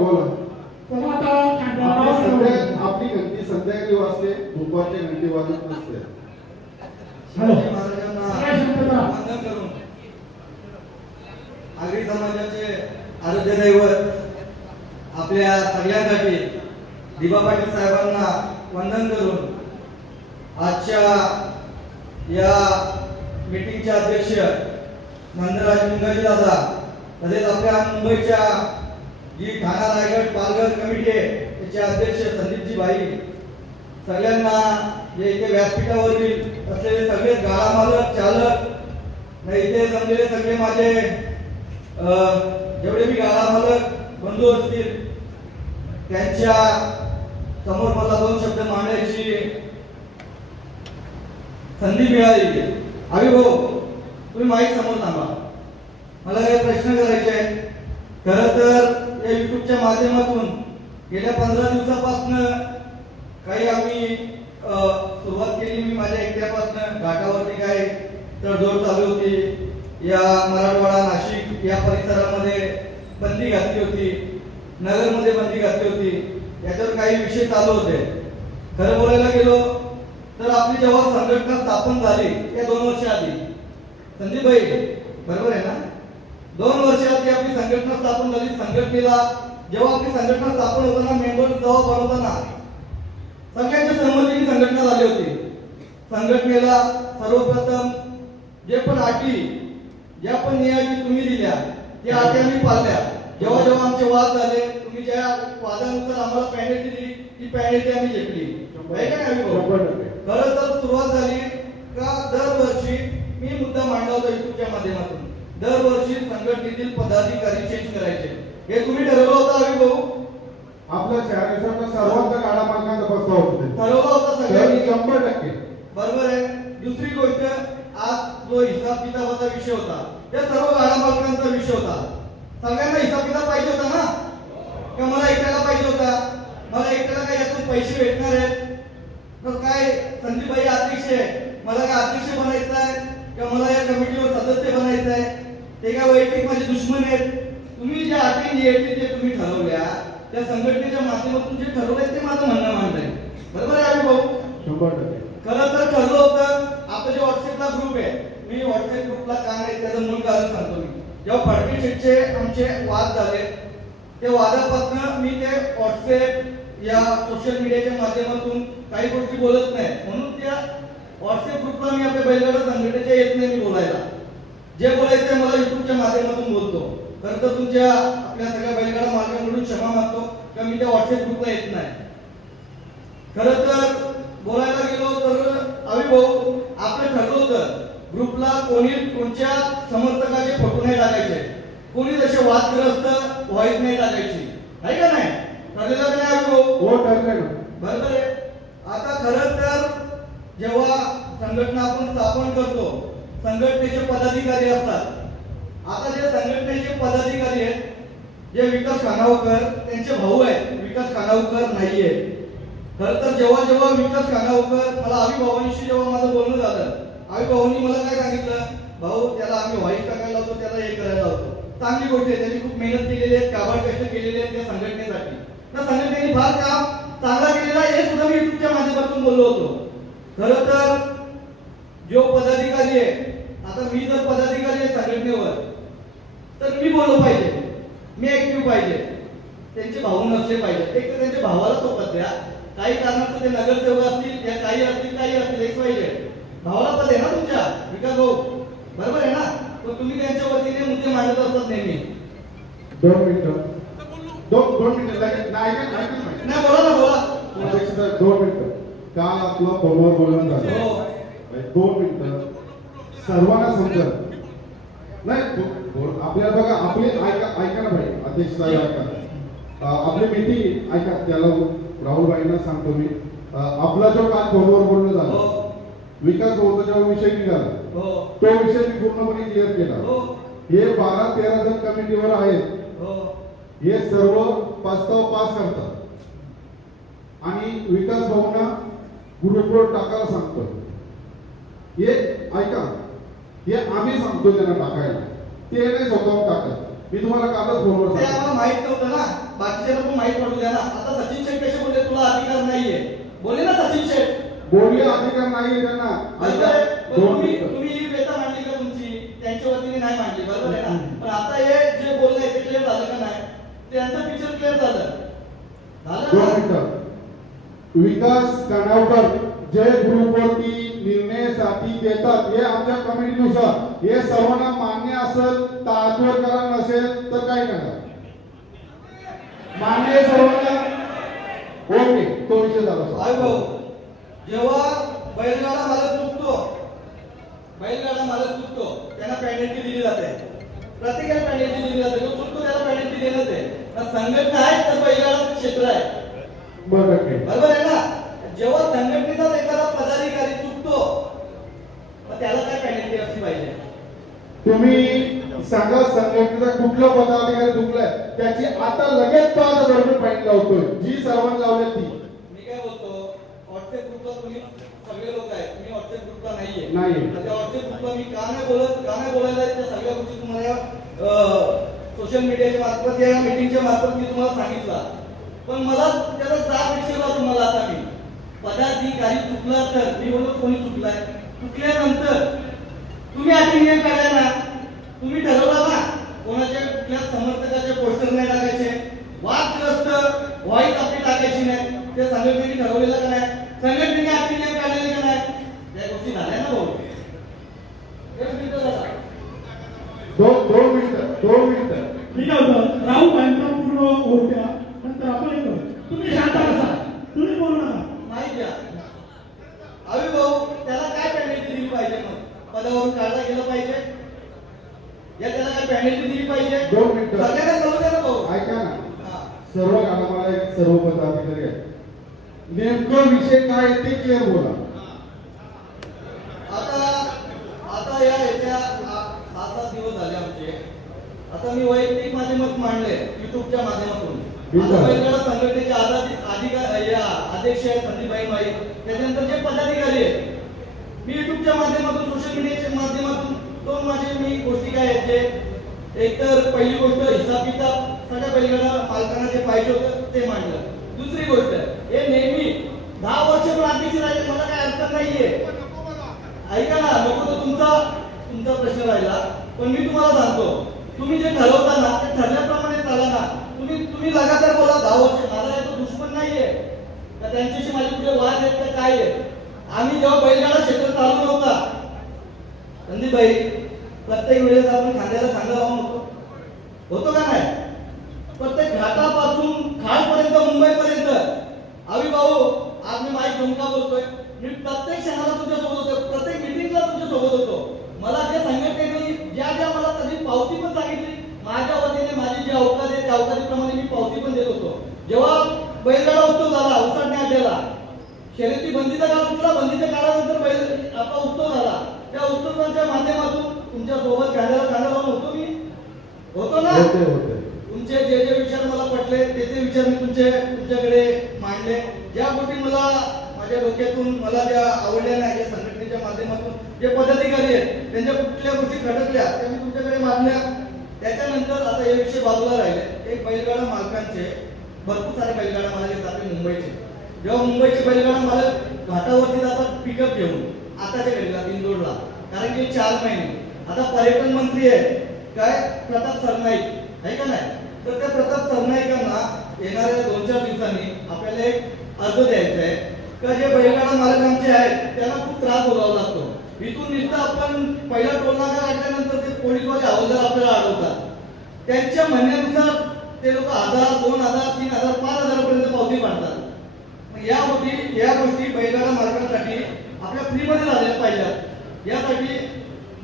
बोला. चला आता आपली घंटी संध्याकाळी वाजते, दुपारची घंटी वाजत नसते. शिवाजी महाराजांना वंदन करून आगरी समाजाचे आराध्य दैवत आपल्या सगळ्यांसाठी दिबा पाटील साहेबांना वंदन करून आजच्या या मीटिंगचे अध्यक्ष नंदराज मुंगाजी दादा, तसेच आपल्या मुंबईच्या जी ठाणा रायगड पालघर कमिटी आहे त्याचे अध्यक्ष संदीपजी भाई, सगळ्यांना जे इथे व्यासपीठावरील असलेले सगळे गाळा मालक चालक, इथे जमलेले सगळे माझे जेवढे मी गाळा मालक बंधू असतील त्यांच्या समोर मला दोन शब्द मांडायची संधी मिळाली. भाऊ तुम्ही माईक समोर थांबा, मला काही प्रश्न करायचे आहेत. खरं तर या युट्यूबच्या माध्यमातून गेल्या 15 दिवसापासून काही आम्ही सुरुवात केली. मी माझ्या एकट्यापासून घाटावरती काय तडजोड चालू होती, या मराठवाडा नाशिक या परिसरामध्ये बंदी घातली होती, नगरमध्ये बंदी घातली होती, याच्यावर काही विषय चालू होते. खरं बोलायला गेलो तर आपली जेव्हा संघटना स्थापन झाली या 2 वर्ष आधी, संदीप भाई बरोबर आहे ना, 2 वर्ष आधी आपली संघटना स्थापन झाली. संघटनेला जेव्हा आपली संघटना स्थापन होताना मेंबर जेव्हा बनवताना सगळ्यांच्या सहमतीने संघटना झाली होती. संघटनेला सर्वप्रथम जे पण अटी, ज्या पण नियती तुम्ही दिल्या त्या अटी आम्ही पाळल्या. जेव्हा जेव्हा आमचे वाद झाले, तुम्ही ज्या वादानुसार आम्हाला पॅनेल्टी दिली ती पॅनेल्टी आम्ही घेतली. खरं तर सुरुवात झाली का दरवर्षी मी मुद्दा मांडला होता युट्यूबच्या माध्यमातून, दरवर्षी संघटनेतील पदाधिकारी चेंज करायचे. हे तुम्ही ठरवलं होतं अभि भाऊ? आपल्या शहराचा सर्वांचा गाडा मालकांचा प्रस्ताव होता, ठरवलं होतं सगळ्यांनी 100%. बरोबर आहे. दुसरी गोष्ट, आज जो हिसाब किताबाचा विषय होता त्या सर्व गाडा मालकांचा विषय होता. सगळ्यांना हिसाब किताब पाहिजे होता ना, का मला एकट्याला पाहिजे होता? मला एकट्याला काय यातून पैसे भेटणार आहेत तर काय संदीप भाई अध्यक्ष आहे, मला काय अध्यक्ष बनायचं आहे का मला या कमिटीवर सदस्य बनायचं आहे? ते काय वैयक्तिक माझे दुश्मन आहेत? तुम्ही ज्या अटी नियती ते तुम्ही ठरवल्या त्या संघटनेच्या माध्यमातून जे ठरवलंय ते माझं म्हणणं मांडलंय. बरोबर आहे अभि भाऊ? 100%. खरं तर ठरलं होतं. आपलं जे व्हॉट्सअपला ग्रुप आहे, मी व्हॉट्सअप ग्रुपला का नाही त्याचं मूळ कारण सांगतो. मी जेव्हा फडके शेटचे आमचे वाद झाले त्या वादापासून मी ते व्हॉट्सअप या सोशल मीडियाच्या माध्यमातून काही गोष्टी बोलत नाही, म्हणून त्या व्हॉट्सअप ग्रुपला मी आपल्या बैलगाडा संघटनेच्या येत नाही मी बोलायला. जे बोलायचं मला युट्यूबच्या माध्यमातून बोलतो. खरं तर तुमच्या आपल्या सगळ्या बैलगाडा मालकांकडून क्षमा मागतो का मी त्या व्हॉट्सअप ग्रुपला येत नाही. खरं तर बोलायला गेलो तर अभि भाऊ आपलं ठरलं होतं ग्रुपला कोणी कोणत्या समर्थकाचे फोटो नाही टाकायचे, कोणी तसे वादग्रस्त व्हॉइस नाही टाकायची, आहे का नाही? ठरलेलं का नाही अभि भाऊ? हो ठरलं. बरोबर आहे. आता खरं तर जेव्हा संघटना आपण स्थापन करतो संघटनेचे पदाधिकारी असतात. आता जे संघटनेचे पदाधिकारी आहेत जे विकास खानावकर त्यांचे भाऊ आहेत, विकास खानावकर नाहीये. खरं तर जेव्हा जेव्हा विकास खानावकर, मला अभि भावांशी जेव्हा माझं बोलणं झालं, अभि भाऊंनी मला काय सांगितलं, भाऊ त्याला आम्ही व्हॉइस टाकायला होतो, त्याला हे करायला होतो. चांगली गोष्ट आहे, त्यांनी खूप मेहनत केलेली आहे, काबाड कष्ट केलेले आहेत त्या संघटनेसाठी. त्या संघटनेने फार काम चांगला केलेला आहे हे सुद्धा मी युट्यूबच्या माध्यमातून बोललो होतो. खरं तर जो पदाधिकारी आहे, आता मी जर पदाधिकारी आहे संघटनेवर तर मी बोललो पाहिजे, मी ऍक्टिव्ह पाहिजे, त्यांचे भाऊ नसले पाहिजे. एक तर त्यांच्या भावाला तो पद द्या, काही कारणास्तव ते नगरसेवक असतील या काही असतील एक पाहिजे. भावाला पद आहे ना तुमच्या विकास भाऊ, बरोबर आहे ना? तर तुम्ही त्यांच्या वतीने मुद्दे मांडत असतात नेहमी. 2 मिनिटं. 2 मिनिटं नाही बोला ना, बोला. 2 मिनिटं. काल आपलं फोनवर बोलणं झालं. हो. 2 मिनिटं. सर्वांना समजत नाही. आपल्याला बघा, आपली ऐका ना भाई, अध्यक्ष साहेब ऐका, आपली मीटिंग ऐका. त्याला राहुल भाईंना सांगतो मी, आपला जो काल फोनवर बोलणं झालं विकास भाऊचा जेव्हा विषय निघाला तो विषय मी पूर्णपणे क्लिअर केला. हे 12-13 जण कमिटीवर आहेत, हे सर्व प्रस्ताव पास करतात आणि विकास भाऊंना ग्रुपवर टाकायला सांगतो. हे ऐका, हे आम्ही सांगतो त्यांना टाकायला, ते नाही स्वतःहून टाकत. मी तुम्हाला कालच फोनवर ते सांगितलं. आम्हाला माहित नव्हतं ना, बाकीच्याला पण माहित पडू द्या ना. आता सचिन शेठ कसे बोलले तुला अधिकार नाहीये, बोलले ना सचिन शेठ. बोलले अधिकार नाही त्यांना. बरोबर ऐका, आहे. पण दोन तुम्ही मिनिटं. तुम्ही ही व्यथा मांडली का तुमची, त्यांच्या वतीने नाही मांडली, बरोबर आहे ना. पण आता हे जे बोलणं आहे ते क्लिअर झालं का नाही, त्यांचं पिक्चर क्लिअर झालं दोन ना. मिनिटं. विकास कणावकर जे ग्रुपवरती निर्णयासाठी देतात हे आमच्या कमिटीनुसार हे सर्वांना मान्य असेल, तात्वर करा, नसेल तर काय करा. मान्य आहे सर्वांना? ओके, तो विषय झाला सर. आई भाऊ, जेव्हा बैलगाडा मालक चुकतो, बैलगाडा मालक चुकतो, त्यांना पेनल्टी दिली जाते. प्रत्येकाला पेनल्टी दिली जाते. जो चुकतो त्याला पेनल्टी देणंच आहे. पण संघटना आहे तर बैलगाडा क्षेत्र आहे, बरं ठीक. बरोबर आहे ना. जेव्हा संघटनेचा एखादा पदाधिकारी चुकतो मग त्याला काय पेनल्टी असली पाहिजे. तुम्ही सांगा संघटनेचा कुठला पदाधिकारी चुकलाय त्याची आता लगेच 5,000 रुपये फाईन लावतोय, जी सर्वांनी लावली ती. मी काय बोलतो, व्हॉट्सअप ग्रुपला तुम्ही सगळे लोक आहेत, मी व्हॉट्सअप ग्रुपला नाहीये. नाहीये. तर त्या व्हॉट्सअप ग्रुपला मी का नाही बोलायला आहे, त्या सगळ्या गोष्टी तुम्हाला सोशल मीडियाच्या मार्फत या मीटिंगच्या मार्फत मी तुम्हाला सांगितलं. पण मला त्याचा जाब विचारला तुम्हाला. आता मी पदाधिकारी चुकला तर मी बोलतो कोणी चुकलाय, चुकल्यानंतर तुम्ही आधी नियम काढला ना, तुम्ही ठरवला ना कोणाच्या कुठल्या समर्थकाचे पोस्टर नाही टाकायचे, वादग्रस्त व्हॉइस आपली टाकायची नाही, ते संघटनेने ठरवलेलं का नाही, संघटनेने आपली नियम काढलेले का नाही, त्या गोष्टी झाल्या ना भाऊ. एक मिनिट झाला. दोन मिनिटं. मी काय होतं, राहू बांधकाम पूर्ण होत्या नंतर आपण येतो. तुम्ही शांत बसा, तुम्ही बोलू नका. माहिती द्या अभि भाऊ, त्याला काय पेनल्टी दिली पाहिजे, मग पदावरून काढला गेलं पाहिजे या, त्याला काय पेनल्टी दिली पाहिजे. 2 मिनिटं. सगळ्यांना कळू द्या ना भाऊ. ऐका ना, हा. सर्व कामाला एक सर्व पदाधिकारी आहेत, नेमकं विषय काय आहे ते क्लिअर बोला. आता या येत्या 7 दिवस झाले आमचे. आता मी वैयक्तिक माझे मत मांडले युट्यूबच्या माध्यमातून. आता बैलगाडा संघटनेचे अध्यक्ष आहेत संदीपभाई माई, त्याच्यानंतर जे पदाधिकारी आहेत, मी युट्यूबच्या माध्यमातून सोशल मीडियाच्या माध्यमातून दोन माझे मी गोष्टी काय आहेत, जे एकतर पहिली गोष्ट हिसाब किताब सगळ्या बैलगाडा मालकांना जे पाहिजे होतं ते मांडलं. दुसरी गोष्ट हे नेहमी 10 वर्ष पण अध्यक्ष राहिले, मला काय अर्थ नाहीये. ऐका ना, नको तर तुमचा प्रश्न राहिला, पण मी तुम्हाला सांगतो, तुम्ही जे ठरवता ना ते ठरल्याप्रमाणे चाला ना. तुम्ही लगातार बोला 10 वर्ष, माझा याचा दुश्मन नाहीये तर त्यांच्याशी माझे कुठे वाद आहेत का काय आहे. आम्ही जेव्हा बैलगाडा क्षेत्र चालू नव्हता संदीप भाई, प्रत्येक वेळेस आपण खांद्याला खांदा लावून होतो का नाही. प्रत्येक घाटापासून खाडपर्यंत मुंबईपर्यंत अभि भाऊ, आज मी माईक घेऊन का बोलतोय, मी प्रत्येक क्षणाला तुमच्या सोबत होतो, प्रत्येक मिटिंगला तुमच्या सोबत होतो. मला जे संघटनेने ज्या मला कधी पावती पण सांगितली, माझ्या वतीने माझी जी अवकाश आहे त्या अवकाशाप्रमाणे मी पावती पण देत होतो. जेव्हा बैलगाडा उत्सव झाला, उसाटण्या अड्ड्याला शर्यती बंदीचा काळ उठला, बंदीच्या काळानंतर बैल आपला उत्सव झाला, त्या उत्सवाच्या माध्यमातून तुमच्या सोबत खांद्याला खांदा लावून होतो ना. होते. तुमचे जे विचार मला पटले ते विचार मी तुमच्याकडे मांडले. ज्या गोष्टी मला माझ्या डोक्यातून मला ज्या आवडल्या नाही, ज्या संघटनेच्या माध्यमातून जे पदाधिकारी आहेत त्यांच्या कुठल्या गोष्टी खटकल्या त्या मी तुमच्याकडे मांडल्या. त्याच्यानंतर आता हे विषय बाजूला राहिले. एक बैलगाडा मालकांचे भरपूर सारे बैलगाडा मालक येतात आपले मुंबईचे. जेव्हा मुंबईचे बैलगाडा मालक घाटावरती जातात पिकअप घेऊन, आताच्या घडीला इंदोरला, कारण की 4 महिने आता पर्यटन मंत्री आहे काय, प्रताप सरनाईक आहे का नाही. तर त्या प्रताप सरनाईकांना येणाऱ्या 2-4 दिवसांनी आपल्याला एक अर्ज द्यायचा आहे का जे बैलगाडा मालक आमचे आहेत त्यांना खूप त्रास भोगावा लागतो. इथून निघता आपण पहिला टोल नाका काढल्यानंतर ते पोलीसवाले हवालदार आपल्याला अडवतात. त्यांच्या म्हणण्यानुसार ते लोक 1000, 2000, 3000, 5000 पर्यंत पावती पाडतात. या गोष्टी बैलगाडा मालकांसाठी आपल्या फ्रीमध्ये झालेल्या पाहिजेत. यासाठी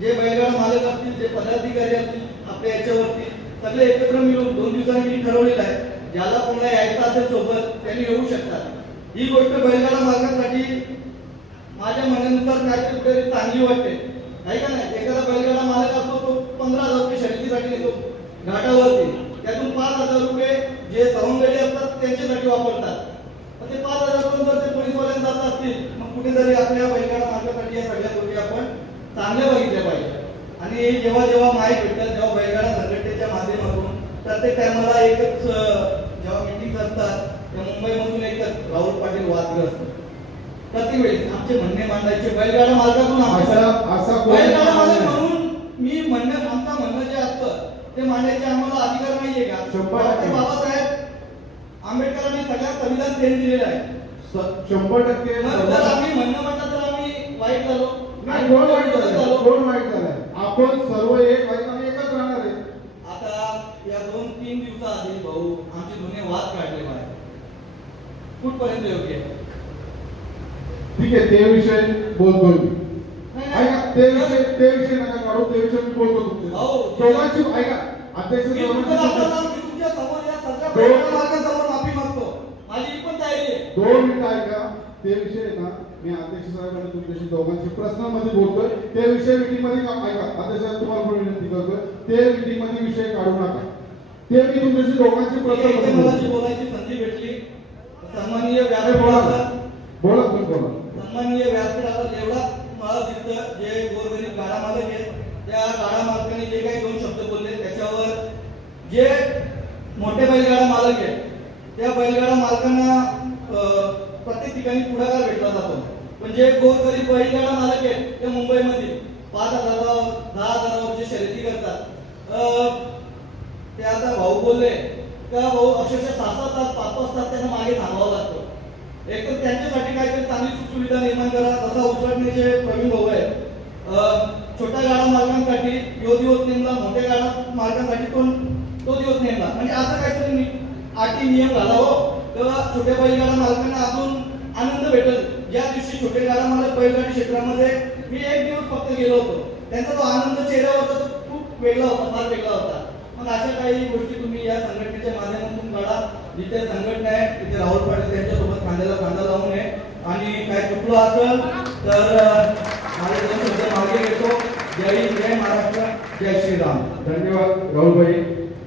जे बैलगाडा मालक असतील, जे पदाधिकारी असतील, आपल्या याच्यावरती सगळे एकत्र मिळून 2 दिवसांनी मी ठरवलेलं आहे, ज्याला कोणाला यायचं असेल सोबत त्यांनी येऊ शकतात. ही गोष्ट बैलगाडा मालकांसाठी माझ्या म्हणण्यानुसार काहीतरी कुठेतरी चांगली वाटते, आहे का नाही. एखादा बैलगाडा मालक असतो तो 15,000 रुपये शर्यतीसाठी देतो घाटावरती, त्यातून 5,000 रुपये जे सवंगडी असतात त्यांच्यासाठी वापरतात. पण ते 5,000 पण जर ते पोलीसवाल्यांना जात असतील, मग कुठेतरी आपल्या बैलगाडा मालकासाठी या सगळ्या गोष्टी आपण चांगल्या बघितल्या पाहिजे. आणि जेव्हा माहीत भेटतात, जेव्हा बैलगाडा संघटने संघटनेच्या माध्यमातून प्रत्येक टायमाला एकच जेव्हा मीटिंग करतात तेव्हा मुंबईमधून एकच राहुल पाटील वादग्रस्त प्रत्येक वेळी आमचे म्हणणे मांडायचे बैलगाडा मालकातून असा कोण बैलगाडा मालक नाही. म्हणून मी म्हणणं आमचं म्हणणं जे असतं ते मांडायचे आम्हाला अधिकार नाहीये का? 100% बाबासाहेब आंबेडकरांनी सगळ्यात संविधान त्यांनी दिलेलं आहे. 100% तर आम्ही म्हणणं म्हटलं तर आम्ही वाईट झालो. नाही, कोण वाईट झालंय? कोण वाईट झालंय? आपण सर्व एक आहेत आणि एकच राहणार आहे. आता या 2-3 दिवसाआधी भाऊ आमचे जुने वाद काढले बाहेर. कुठपर्यंत योग्य आहे? ठीक आहे, ते विषय बोलतो मी. नाही, ऐका, ते विषय नका काढू, ते विषय मी बोलतो हो. तुमच्या दोघांची. ऐका, अध्यक्ष मी तुमच्या समोर या सगळ्या दोन- बैलगाडा मालकांसमोर माफी मागतो. माझी ही पण तयारी आहे. 2 मिनिटं ऐका. ते विषय आहे ना, मी अध्यक्ष साहेबांना तुमच्याशी दोघांशी पर्सनल मध्ये बोलतोय. ते विषय मीटिंग मध्ये ऐका, अध्यक्ष साहेब तुम्हाला पण विनंती करतोय, ते मीटिंग मध्ये विषय काढू नका. ते मी तुमच्याशी दोघांशी पर्सनल इथे मध्ये मला जी बोलतोय. बोलायची संधी भेटली सन्माननीय अरे बोला ना. व्यासपीठाचा बोला तुम्ही बोला. सन्माननीय व्यासपीठाचा एवढा मला दिसतं जे गोरगरीब गाडा मालक आहेत त्या गाडा मालकांनी जे काही 2 शब्द बोलले त्याच्यावर जे मोठे बैलगाडा मालक आहेत त्या बैलगाडा मालकांना प्रत्येक ठिकाणी पुढाकार भेटला जातो. पण जे गोरगरीब बैलगाडा मालक आहेत ते मुंबईमध्ये 5,000 10,000 जे शर्यती करतात ते आता भाऊ बोलले का भाऊ अक्षरशः 6-6 तास 5-5 तास त्यांना मागे थांबावं लागतं. एक तर त्यांच्यासाठी काहीतरी चांगली सुविधा निर्माण करा. जसा उसळण्याचे प्रवीण भाऊ आहेत छोट्या गाडा मालकांसाठी यो दिवस नेमला, मोठ्या गाडा मालकांसाठी तो दिवस नेमला. म्हणजे असं काहीतरी अटी नियम घालावं तेव्हा छोट्या बैलगाडा मालकांना अजून आनंद भेटेल. ज्या दिवशी छोटे गाडा मालक बैलगाडी क्षेत्रामध्ये मी 1 दिवस फक्त गेलो होतो त्यांचा तो आनंद चेहऱ्यावर तो खूप वेगळा होता, फार वेगळा होता. मग अशा काही गोष्टी तुम्ही या संघटनेच्या माध्यमातून काढा. जिथे संघटना आहे तिथे राहुल पाटील त्यांच्यासोबत खांद्याला खांदा लावून आहे. आणि काय चुकलं असेल तर माझे 2 शब्द मागे घेतो. जय हिंद, जय महाराष्ट्र, जय श्रीराम. धन्यवाद राहुल भाई.